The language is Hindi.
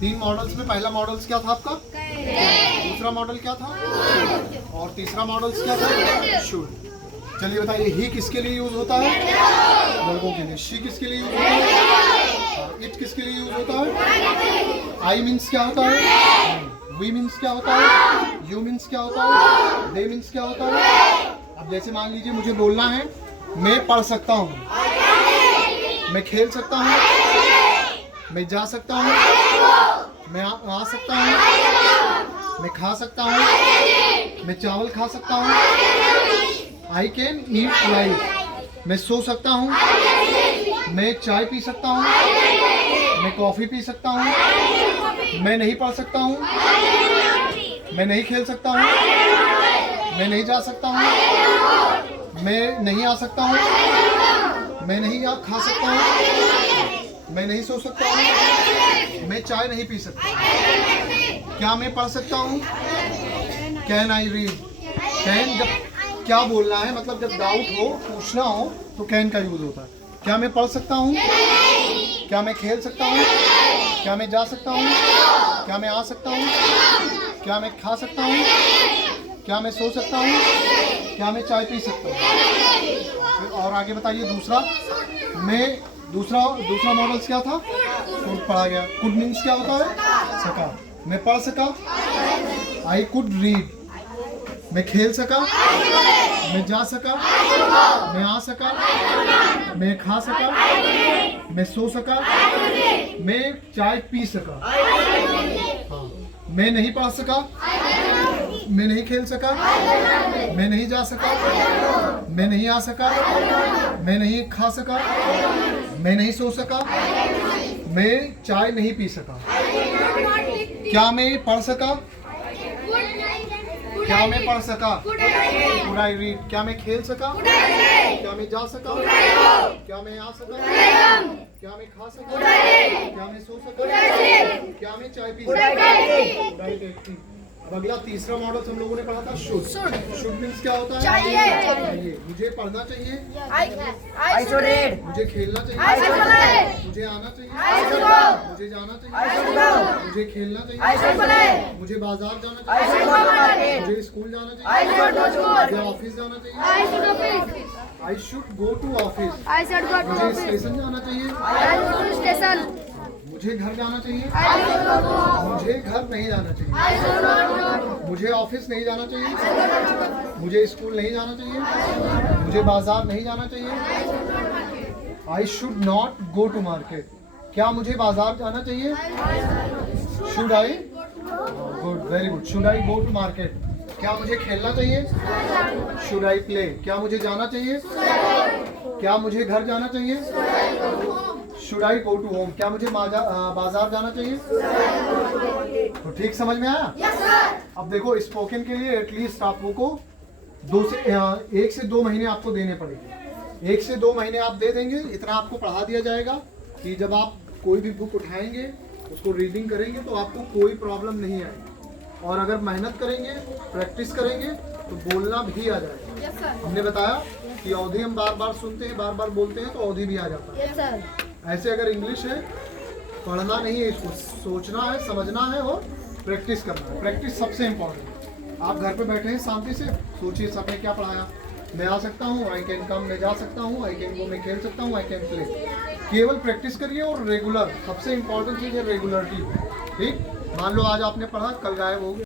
3 मॉडल्स में पहला मॉडल्स क्या था आपका? दूसरा मॉडल क्या था? और तीसरा मॉडल्स क्या था? शुड। चलिए बताइए, ही किसके लिए यूज होता है? लड़कों के लिए। शी किसके लिए यूज होता है? इट किसके लिए यूज होता है? आई मीन्स क्या होता है? वी मीन्स क्या होता है? यू मीन्स क्या होता है? दे मीन्स क्या होता है? अब जैसे मान लीजिए मुझे बोलना है, मैं पढ़ सकता हूँ, मैं खेल सकता हूँ, मैं जा सकता हूँ, मैं आ सकता हूँ, मैं खा सकता हूँ, मैं चावल खा सकता हूँ, आई कैन ईट लाइफ, मैं सो सकता हूँ, मैं चाय पी सकता हूँ, मैं कॉफ़ी पी सकता हूँ, मैं नहीं पढ़ सकता हूँ, मैं नहीं खेल सकता हूँ, मैं नहीं जा सकता हूँ, मैं नहीं आ सकता हूँ, मैं नहीं खा सकता हूँ, मैं नहीं सो सकता हूँ, मैं चाय नहीं पी सकता। क्या मैं पढ़ सकता हूँ? Can I read. कैन जब क्या बोलना है, मतलब जब डाउट हो, पूछना हो, तो कैन का यूज होता है। क्या मैं पढ़ सकता हूँ? क्या मैं खेल सकता हूँ? क्या मैं जा सकता हूँ? क्या मैं आ सकता हूँ? क्या मैं खा सकता हूँ? क्या मैं सो सकता हूँ? क्या मैं चाय पी सकता हूँ? और आगे बताइए दूसरा। मैं दूसरा मॉडल्स क्या था? कुड पढ़ा गया। कुड मीन्स क्या होता है? सका। मैं पढ़ सका, आई कुड रीड। मैं खेल सका, मैं जा सका, मैं आ सका, मैं खा सका, मैं सो सका, मैं चाय पी सका। हाँ। मैं नहीं पढ़ सका, मैं नहीं खेल सका, मैं नहीं जा सका, मैं नहीं आ सका, मैं नहीं खा सका, मैं नहीं सो सका, मैं चाय नहीं पी सका। क्या मैं पढ़ सका? क्या मैं पढ़ सका? Could I read. क्या मैं खेल सका? क्या मैं जा सका? क्या मैं आ सका? क्या मैं खा सका? क्या मैं सो सका? क्या मैं चाय पी सका? अब अगला तीसरा मॉडल हम लोगों ने पढ़ा था शुड। शुड मीन्स क्या होता है? चाहिए। मुझे पढ़ना चाहिए, I should read. मुझे खेलना I should चाहिए, play. मुझे आना चाहिए, I should go. मुझे जाना I should चाहिए, go. मुझे खेलना I should चाहिए, play. मुझे बाजार जाना I should go to चाहिए, market. मुझे स्कूल जाना I चाहिए, should go to मुझे school. ऑफिस जाना चाहिए, I should office. I should go to office. I should go to मुझे office. स्टेशन जाना चाहिए, I should go to station. मुझे घर जाना चाहिए, I should go to office. मुझे घर नहीं जाना चाहिए, I should go to मुझे ऑफिस नहीं जाना चाहिए, मुझे स्कूल नहीं जाना चाहिए, मुझे बाजार नहीं जाना चाहिए। I should not go to market. क्या मुझे बाजार जाना चाहिए? Should I? Good, very good. Should I go to market? क्या मुझे खेलना चाहिए? Should I play? क्या मुझे जाना चाहिए? क्या मुझे घर जाना चाहिए? Should I go to home? क्या मुझे बाजार जाना चाहिए? तो ठीक समझ में आया? अब देखो, स्पोकन के लिए एटलीस्ट आपको को 1 से 2 महीने आपको देने पड़ेंगे। 1 से 2 महीने आप दे देंगे, इतना आपको पढ़ा दिया जाएगा कि जब आप कोई भी बुक उठाएंगे, उसको रीडिंग करेंगे, तो आपको कोई प्रॉब्लम नहीं आएगी। और अगर मेहनत करेंगे, प्रैक्टिस करेंगे, तो बोलना भी आ जाएगा। हमने बताया कि अवधि हम बार बार सुनते हैं, बार बार बोलते हैं, तो अवधि भी आ जाता है। ऐसे अगर इंग्लिश है, पढ़ना नहीं है, इसको सोचना है, समझना है और प्रैक्टिस करना है। प्रैक्टिस सबसे इम्पोर्टेंट है। आप घर पे बैठे हैं, शांति से सोचिए, सबने क्या पढ़ाया। मैं आ सकता हूँ, आई कैन कम, मैं जा सकता हूँ, आई कैन गो, मैं खेल सकता हूँ, आई कैन प्ले। केवल प्रैक्टिस करिए और रेगुलर, सबसे इम्पोर्टेंट चीज़ है रेगुलरिटी। ठीक, मान लो आज आपने पढ़ा, कल गायब हो गया।